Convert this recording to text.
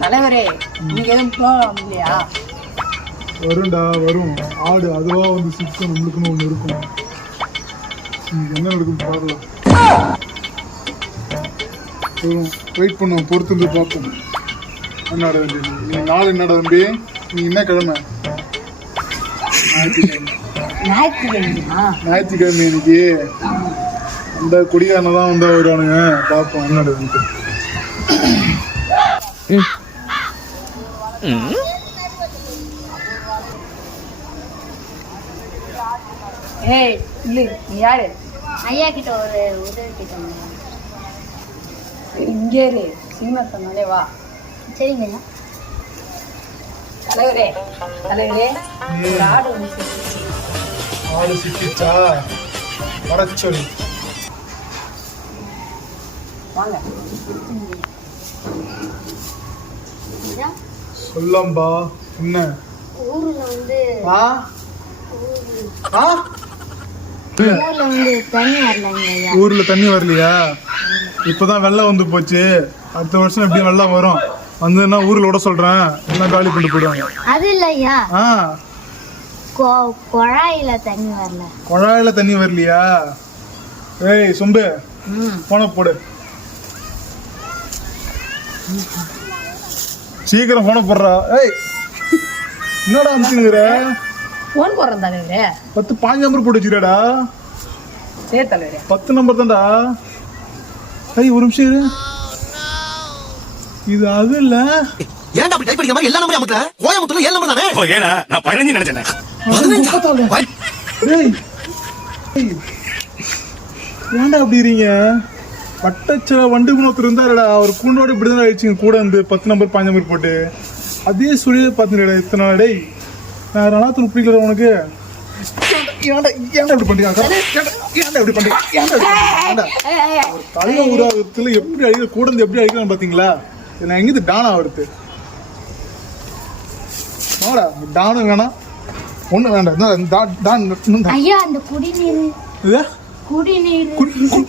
தலைவரே நீங்க எதுவும் போகலாம் இல்லையா? வரும்டா வரும். ஆடு அதுவா வந்து சிக்கும் நம்மளுக்குன்னு ஒன்று இருக்கும். என்ன நடக்கும் பார்க்கலாம். வெயிட் பண்ணுவோம், பொறுத்து வந்து பார்ப்போம். என்னடா நீ நாள் என்னடா தம்பி? நீ என்ன கிழமை? ஞாயிற்றுக்கிழமை இன்னைக்கு. அந்த குடியானதான் தான் வந்தா வருவானுங்க. பார்ப்போம் என்னடா. ஏய் இல்ல நீ யாரு? ஐயா கிட்ட ஒரு உதவி கேட்டோம். இங்கே இரு, சினிமா சொன்னாலே வா. சரிங்க ஐயா. தலைவரே தலைவரே ஒரு ஆடு ஒன்று சிக்கிச்சு. ஆடு சிக்கிச்சா? வரச்சொல்லி வாங்க. சொல்லம்பா. என்ன ஊர்ல வந்து தண்ணி வரலங்க ஐயா. ஊர்ல தண்ணி வரலையா? இப்பதான் வெள்ளம் வந்து போச்சு. அடுத்த வருஷம் எப்படியும் வெள்ளம் வரும். வந்து ஊர்ல விட சொல்றேன். என்ன காலி பண்ணி போயிடுவாங்க. அது இல்ல ஐயா, குழாயில தண்ணி வரல. குழாயில தண்ணி வரலையா? ஏய் சொம்பு, போன போடு. சீக்கிரம் போன போடுறா. ஏய் என்னடா அனுப்பிச்சுங்கிற? போன் போடுறேன் தலைவரே. 10-15 நம்பர் போட்டு வச்சுக்கிறடா. சரி தலைவரே. 10 நம்பர் தான்டா. ஏய் ஒரு நிமிஷம் இரு. இது அது இல்ல. ஏன்டா அப்படி டைப் பண்ணிக்க மாதிரி எல்லா நம்பரையும் அமுக்குற? கோயம்புத்தூர்ல 7 நம்பர் தானே? ஓ ஏனா நான் 15 நினைச்சேன். 15. ஏய் ஏன்டா அப்படி இருக்கீங்க? வட்டச்சல வண்டு குணத்துல இருந்தாருடா. அவர் கூண்டோட இப்படிதான் ஆயிடுச்சுங்க. கூட வந்து 10 நம்பர் 15 நம்பர் போட்டு அதே சொல்லியே பார்த்துடா. இத்தனை நாள் டேய் நான் நல்லாத்தூர் பிடிக்கல உனக்கு. ஏன்டா இப்படி பண்றீங்க? ஏன்டா இப்படி பண்றீங்க? ஒரு தலைய ஊராகத்துல எப்படி அடிக்கிற கூட இருந்து எப்படி அடிக்கிறான் பாத்தீங்களா? நான் எங்கிருந்து டானா வருது? டானும் வேணாம் ஒண்ணு வேண்டாம். ஐயா அந்த குடிநீர் இது குடிநீர் குடிநீர்